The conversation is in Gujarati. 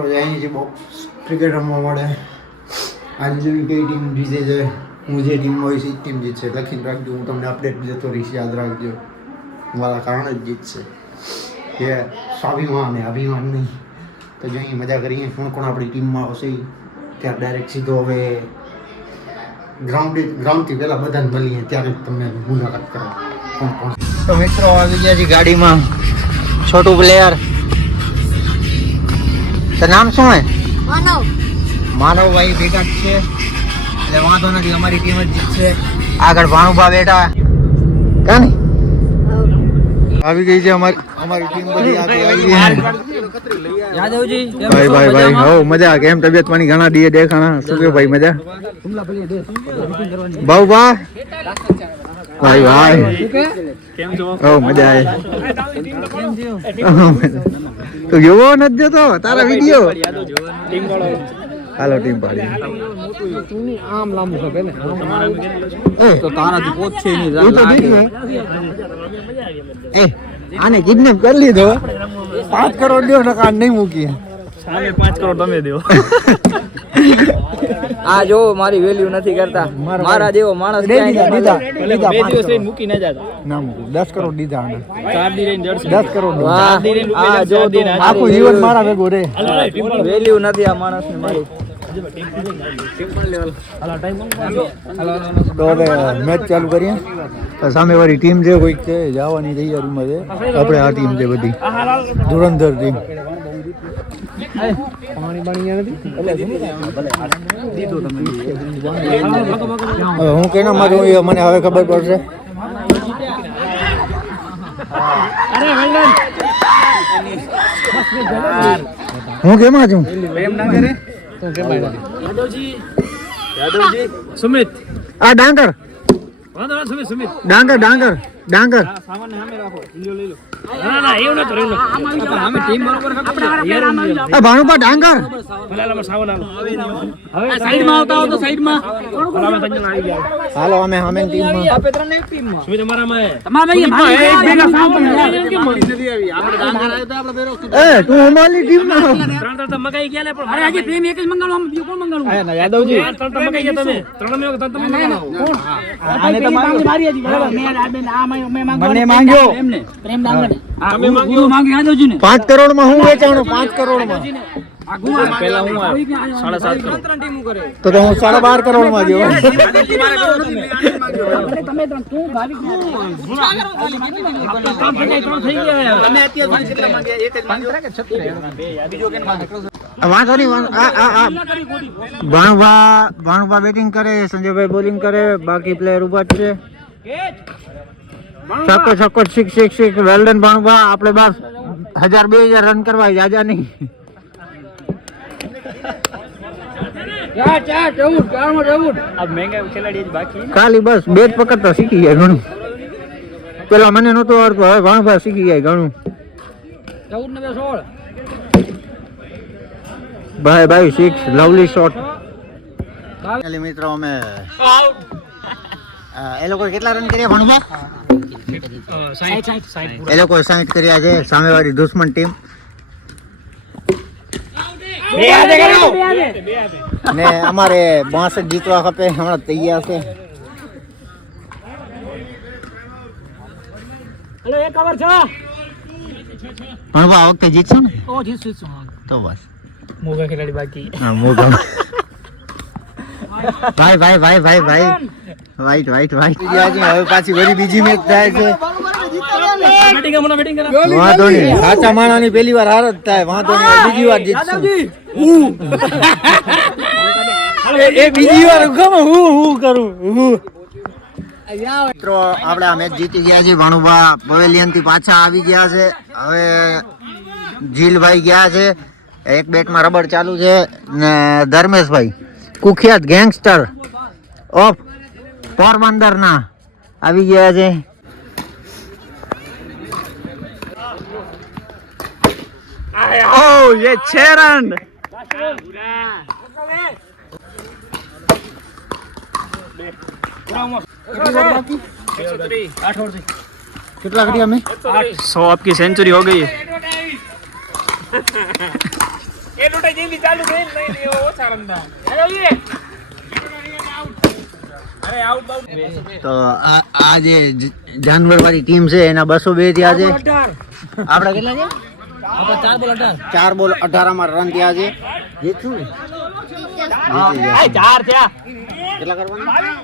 મિત્રો અહીં જે બોક્સ ક્રિકેટ રમવા મળે. આજે જોઈ કઈ ટીમ જીતે છે, હું જે ટીમમાં હોઈશ એ ટીમ જીતશે. લખીને રાખજો, હું તમને અપડેટ દેતો રહીશ, યાદ રાખજો. મારા કારણે જ જીતશે, કે સ્વાભિમાન ને અભિમાન નહીં. તો જો અહીં મજા કરીએ. કોણ કોણ આપણી ટીમમાં આવશે ત્યારે ડાયરેક્ટ સીધો હવે ગ્રાઉન્ડથી પહેલાં બધાને મળીએ ત્યારે તમને મુલાકાત કરાવ કોણ કોણ. તો મિત્રો આવી ગયા છે ગાડીમાં. છોટું પ્લેયર, તો નામ શું હે? માનવ ભાઈ ભેગા છે એટલે વાંધો નથી, અમારી ટીમ જ જીતશે. આગળ ભાણુભા બેઠા કાની આવી ગઈ છે અમારી ટીમ બધી આવી ગઈ. યાદવજી ભાઈ હો મજા કેમ? તબિયત પાણી ઘણા દીએ દેખાણા. શું કે ભાઈ મજા? બાઉભા ભાઈ કેમ છો? ઓ મજા આવે. તું જોવો નથી જતો તારા વિડિયો? હાલો ટીમ પાડી. આમ લાંબુ છે ને તો તારાથી પોછે નહીં. એ આને કિડનેપ કરી લીધો. 5 કરોડ દો નકા નહીં મૂકી. સામે 5 કરોડ તમે દો. આ જો મારી વેલ્યુ નથી કરતા. મારા જેવો માણસ દીધા 2 દિવસ રહીને મૂકી ના જાતા. ના મૂકી. 10 કરોડ દીધા આને. 4 દી રહીને 10 કરોડ. આ જો આખું જીવન મારા ભેગો રે. વેલ્યુ નથી આ માણસને મારી. તો હવે મેચ ચાલુ કરીએ. સામે વાળી ટીમ છે કોઈક છે જવાની તૈયારીમાં છે. આપણે આ ટીમ છે બધી ધુરંધર ટીમ. હું કેના મારું મને હવે ખબર પડશે. હું કેમાં છું? યાદવજી સુમિત આ ડાંગર ડાંગર સામાન્ય સામે રાખો. લઈ લો. ના એવું ન કરો. અમે ટીમ બરોબર ખબર. આ ભાણુપા ડાંગર ભલા સાવન હાલો. હવે સાઈડમાં આવતા હો તો સાઈડમાં. હાલો અમે સામે ટીમમાં. આપે ત્રણ એક ટીમમાં. સુમિત અમારામાં હે. તમારા ભાઈ એક ભેગા સાવ કેમ નથી આવી? આપણે ડાંગર આવ્યો તો આપણે બેરો. એ તું અમારી ટીમમાં. ત્રણ તો મગાઈ ગયા લે. પણ આજે ટીમ એક જ મંગાડો. આમ બીજો કોણ મંગાડું? હા ના યાદવજી ત્રણ તો મગાઈ ગયા તમે. ત્રણ મે ત્રણ તમે મંગાડો. કોણ? આને તો મારી હતી બરાબર. મેં મને માંગ્યો એમને પ્રેમ ડાંગર. તમે માંગ્યો માંગી યાદવજી ને 5 કરોડ માં હું વેચાણો. 5 કરોડ માં પહેલા હું 7.5 કરોડ ટીમો કરે તો હું 12.5 કરોડ માં ગયો. તમે ત્રણ તું ભાવિક કામ થઈ ગયા. તમે અત્યારે કેટલા માંગ્યા? એક જ માંગ્યો કે 36 બીજો કેન માંગ્યો? વાંધો નહીં. ભાણુભા બેટિંગ કરે, સંજયભાઈ બોલિંગ કરે, બાકી પ્લેયર ઉભા છે. છક્કો સિક્સ વેલ ડન ભાણુભા. આપણે બસ 1000-2000 રન કરવા જાજા નહીં. ખાલી બસ બેટ પકડતા શીખી જાય ઘણું. પેલા મને નહોતું આવડતું, હવે ભાણુભા શીખી જાય ઘણું. ભાઈ 6 લવલી શોટ. મિત્રો અમે એ લોકો કેટલા રન કર્યા ભાણુભા? 60. એ લોકો 60 કર્યા છે. સામેવાળી દુશ્મન ટીમ ને અમારે 62 જીતવા ખપે. હમણાં તૈયાર છે. ભાણુભા આ વખતે જીતશો ને? તો બસ મોગા ખેલાડી બાકી. હા મોગા. ભાઈ વાઈટ હવે પાછી વળી બીજી મેચ થાય છે. વાંધો નહીં, સાચા માણાની પહેલી વાર હાર જ થાય. વાંધો નહીં, બીજી વાર જીતશું. એ બીજી વાર હું કરું. મિત્રો આપણે આ મેચ જીતી ગયા છે. ભાણુભા પવેલિયન થી પાછા આવી ગયા છે. હવે જીલભાઈ ગયા છે. એક બેટમાં રબર ચાલુ છે ને ધર્મેશભાઈ કુખ્યાત ગેંગસ્ટર ઓફ પોરબંદર ના આવી ગયા છે. ઓ ये 6 रन. कितना करी हमें? 100 आपकी सेंचुरी हो गई है. તો આ જે જાનવર વાળી ટીમ છે એના 202 થયા છે. આપડા કેટલા છે? 4 બોલ 18 અમારા રન થયા છે. જીતશું ને? જીતી ગયા. કેટલા કરવાના?